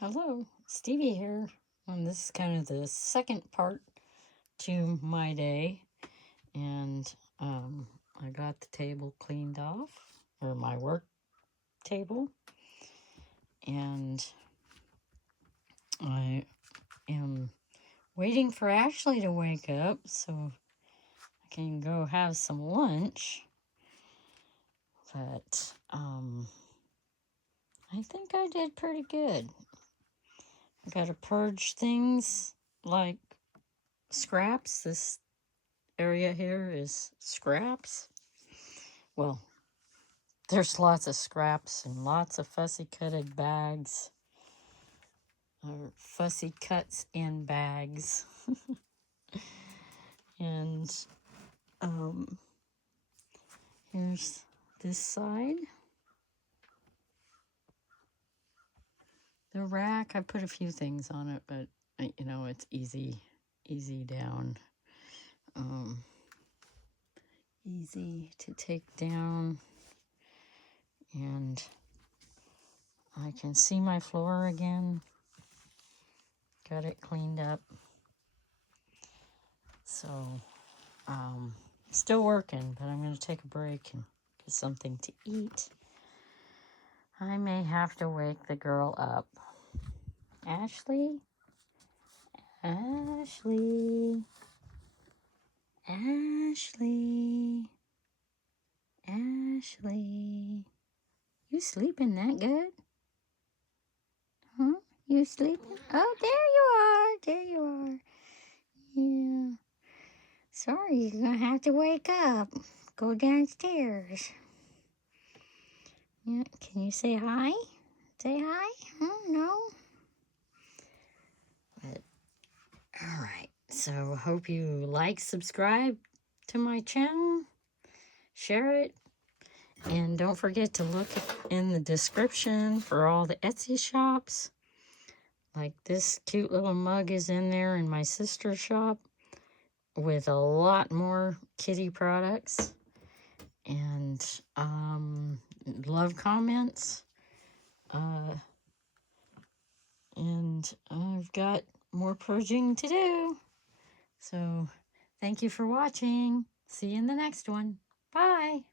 Hello, Stevie here. And this is kind of the second part to my day. And I got the table cleaned off, or my work table. And I am waiting for Ashley to wake up so I can go have some lunch. But I think I did pretty good. I got to purge things like scraps. This area here is scraps. Well, there's lots of scraps and lots of fussy cutted bags, or fussy cuts in bags. And here's this side. The rack, I put a few things on it, but it's easy down. Easy to take down. And I can see my floor again. Got it cleaned up. So, still working, but I'm going to take a break and get something to eat. I may have to wake the girl up. Ashley? Ashley? Ashley? Ashley? You sleeping that good? Huh? You sleeping? Oh, there you are. There you are. Yeah. Sorry, you're going to have to wake up. Go downstairs. Yeah. Can you say hi? Say hi? No. But, all right. So, hope you like, subscribe to my channel, share it, and don't forget to look in the description for all the Etsy shops. Like this cute little mug is in there in my sister's shop with a lot more kitty products. And love comments. And I've got more purging to do. So thank you for watching. See you in the next one. Bye.